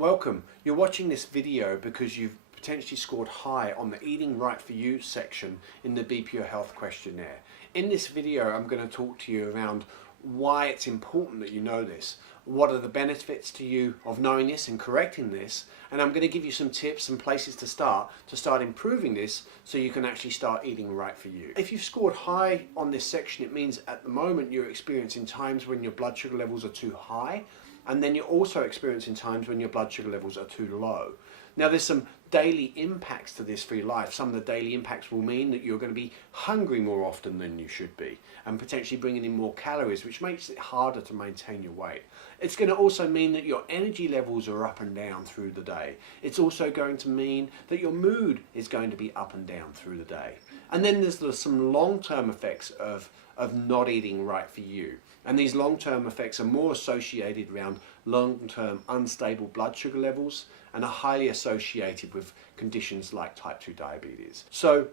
Welcome. You're watching this video because you've potentially scored high on the Eating Right For You section in the Be Pure Health questionnaire. In this video, I'm going to talk to you around why it's important that you know this, what are the benefits to you of knowing this and correcting this, and I'm going to give you some tips and places to start improving this so you can actually start eating right for you. If you've scored high on this section, it means at the moment you're experiencing times when your blood sugar levels are too high, and then you're also experiencing times when your blood sugar levels are too low. Now there's some daily impacts to this for your life. Some of the daily impacts will mean that you're going to be hungry more often than you should be and potentially bringing in more calories, which makes it harder to maintain your weight. It's going to also mean that your energy levels are up and down through the day. It's also going to mean that your mood is going to be up and down through the day. And then there's some long-term effects of not eating right for you. And these long-term effects are more associated around long-term unstable blood sugar levels and are highly associated with conditions like type 2 diabetes. So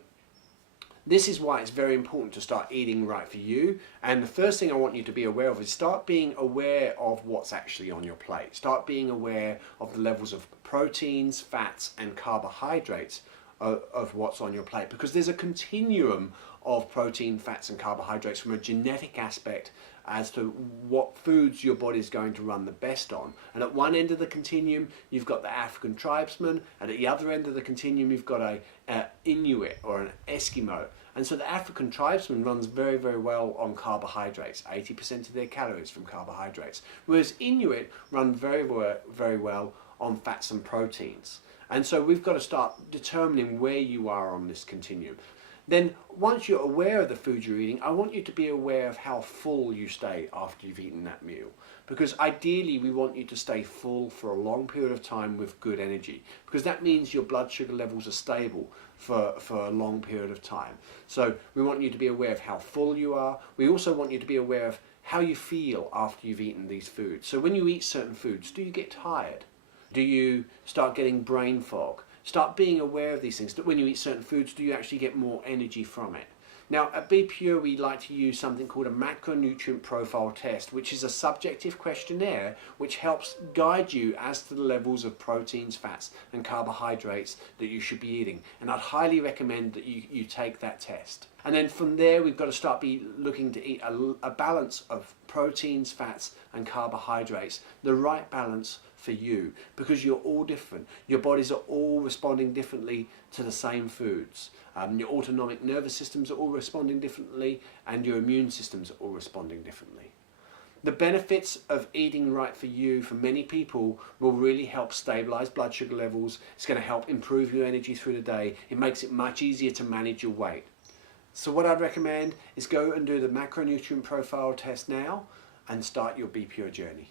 this is why it's very important to start eating right for you. And the first thing I want you to be aware of is start being aware of what's actually on your plate. Start being aware of the levels of proteins, fats, and carbohydrates of what's on your plate, because there's a continuum of protein, fats, and carbohydrates from a genetic aspect as to what foods your body is going to run the best on. And at one end of the continuum, you've got the African tribesman, and at the other end of the continuum, you've got a Inuit or an Eskimo. And so the African tribesman runs very, very well on carbohydrates, 80% of their calories from carbohydrates, whereas Inuit run very, very well on fats and proteins. And so we've got to start determining where you are on this continuum. Then once you're aware of the food you're eating, I want you to be aware of how full you stay after you've eaten that meal. Because ideally we want you to stay full for a long period of time with good energy, because that means your blood sugar levels are stable for a long period of time. So we want you to be aware of how full you are. We also want you to be aware of how you feel after you've eaten these foods. So when you eat certain foods, do you get tired? Do you start getting brain fog? Start being aware of these things. That when you eat certain foods, do you actually get more energy from it? Now at Be Pure, we like to use something called a macronutrient profile test, which is a subjective questionnaire which helps guide you as to the levels of proteins, fats, and carbohydrates that you should be eating. And I'd highly recommend that you take that test. And then from there, we've got to start looking to eat a balance of proteins, fats, and carbohydrates, the right balance for you, because you're all different. Your bodies are all responding differently to the same foods. Your autonomic nervous systems are all responding differently, and your immune systems are all responding differently. The benefits of eating right for you for many people will really help stabilize blood sugar levels. It's going to help improve your energy through the day. It makes it much easier to manage your weight. So what I'd recommend is go and do the macronutrient profile test now and start your Be Pure journey.